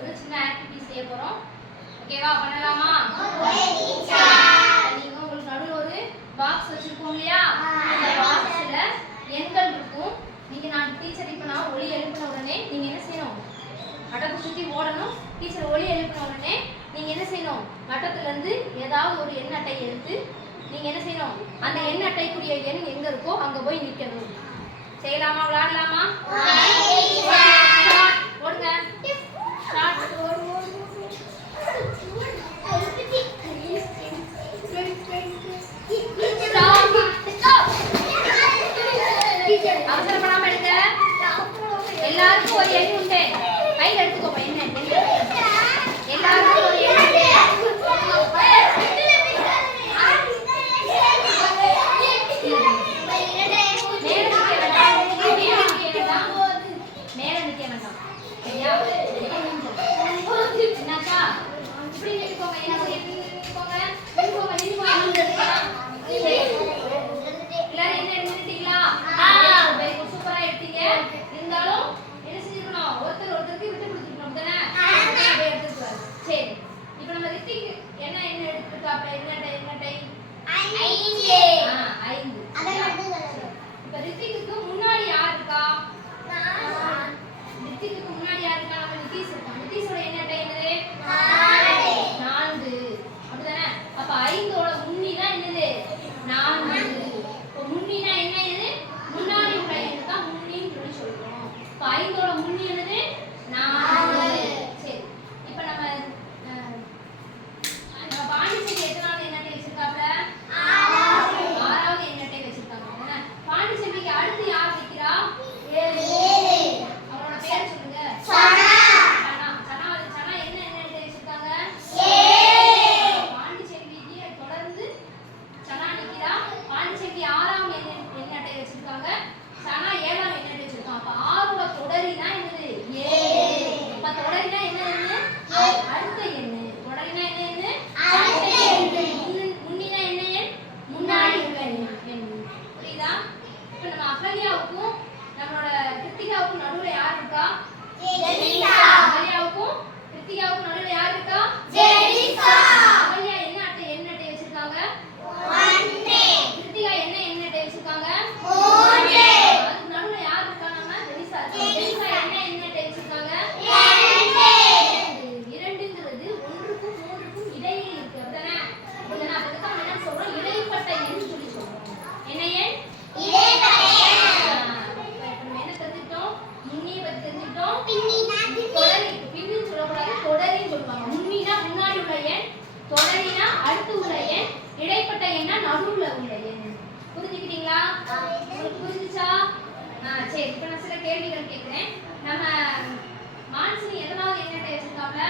ஒரு சின்ன ஆக்டிவிட்டி செய்ய போறோம். ஓகேவா? பண்ணலாமா? நீங்க உங்களுக்கு நடுவுல ஒரு பாக்ஸ் வச்சிருக்கோம் இல்லையா? அந்த பாக்ஸ்ல எண்கள் இருக்கும். நீங்க நான் டீச்சர் இப்ப நான் ஒலி எழுப்பின உடனே நீங்க என்ன செய்யணும்? வட்டத்தை சுத்தி ஓடணும். டீச்சர் ஒலி எழுப்பின உடனே நீங்க என்ன செய்யணும்? வட்டத்துல இருந்து ஏதாவது ஒரு எண் அட்டை எடுத்து நீங்க என்ன செய்யணும்? அந்த எண் அட்டைக்குரிய எண் எங்க இருக்கோ அங்க போய் நிக்கணும். செய்யலாமா? விளையாடலாமா? ஓடுங்க. அவசரப்படாம எடுங்க. எல்லாருக்கும் ஒரு எண் உண்டு. கையில எடுத்துக்கோங்க. என்ன எல்லாருக்கும் ஒரு எண் உண்டு. மேல நிக்க வேண்டாம். சரியா? என்னக்கா? இப்படி நிற்கோங்க. என்ன நிற்கோங்க? நிற்கோங்க. எல்லாரும் என்ன நின்னுட்டீங்களா? சூப்பரா எடுத்தீங்க. இருந்தாலும் என்ன செஞ்சிருக்கணும்? ஒருத்தருக்கு விட்டு கொடுத்துருக்கணும் தானே? எடுத்துட்டு சரி. இப்போ நம்ம ரித்திக் என்ன எடுத்துருக்கா? என்ன டை 5. 5. இப்போ ரித்திக்கு முன்னாடி யார் இருக்கா? ரித்திக்கு முன்னாடி யார் இருக்கா? நம்ம நிதிஷ் இருக்கா. நிதிஷோட என்ன டை என்னது? 4. அப்படிதானே? அப்ப 5 ஓட முன்னினா என்னது? 4. இப்போ முன்னினா என்ன இது? முன்னாடி உள்ள எண்ணை தான் முன்னின்னு சொல்லி சொல்றோம். இப்போ 5 ஓட முன்னி என்னது? 4. சரி. இப்போ நம்ம பாண்டிச்சேரி எத்தனாவது எண்ணெய் வச்சிருக்காப்ல? 6வது எண்ணெய் வச்சிருக்காங்க. பாண்டிச்சேரிக்கு அடுத்து யார் நிக்கிறா? 7. அவரோட பேர் சொல்லுங்க. சனா. சனா என்ன எண்ணெய் வச்சிருக்காங்க? 7. பாண்டிச்சேரிக்கு தொடர்ந்து சனா நிக்கிறா. பாண்டிச்சேரி 6ஆம் எண்ணெய் வச்சிருக்காங்க. சனா 7ஆம் எண்ணெய் வச்சிருக்காங்க. அப்ப 6ஓட தொடரினா என்னது? 7. அப்ப தொடரினா என்ன எண்ணு? அடுத்த எண்ணு. தொடரினா என்ன எண்ணு? அடுத்த எண்ணு. முன்னினா என்ன எண்? முன்னாடி உள்ள எண். புரியுதா? இப்ப நம்ம அகல்யாவுக்கும் நம்மளோட கிருத்திகாவுக்கும் நடுவுல யார் இருக்கா? ஜெனிகா. அகல்யாவுக்கும் கிருத்திகாவுக்கும் நடுவுல யார் இருக்கா? ஜெனிகா. அகல்யா என்ன அட்டை வச்சிருக்காங்க? 1. கிருத்திகா என்ன அட்டை வச்சிருக்காங்க? 3. அதுக்கு நடுவுல யார் இருக்கா? நம்ம ஜெனிகா. ஜெனிகா என்ன அட்டை வச்சிருக்காங்க? 2. 2ங்கிறது 1க்கும் 3க்கும் இடையில இருக்கு. அப்படிதானே? அப்படிதானே? அதுக்கு தான் என்ன சொல்றோம்? இடைப்பட்ட எண் சொல்லி சொல்றோம். என்ன எண்? இடைப்பட்ட எண். இப்போ நம்ம என்ன தெரிஞ்சிட்டோம்? முன்னியை பத்தி தெரிஞ்சிட்டோம். தொடரி. பின்னு சொல்லக்கூடாது, தொடரின்னு சொல்லுவாங்க. முன்னினா முன்னாடி உள்ள எண், தொடரினா அடுத்து உள்ள எண், இடைப்பட்ட எண்ணா நடுவுல உள்ள எண். புரிஞ்சுக்கிட்டீங்களா? உங்களுக்கு புரிஞ்சுச்சா? சரி. இப்போ நான் சில கேள்விகள் கேட்கிறேன். நம்ம மான்சினி எத்தனாவது எண்ணெய் வச்சிருக்காங்க?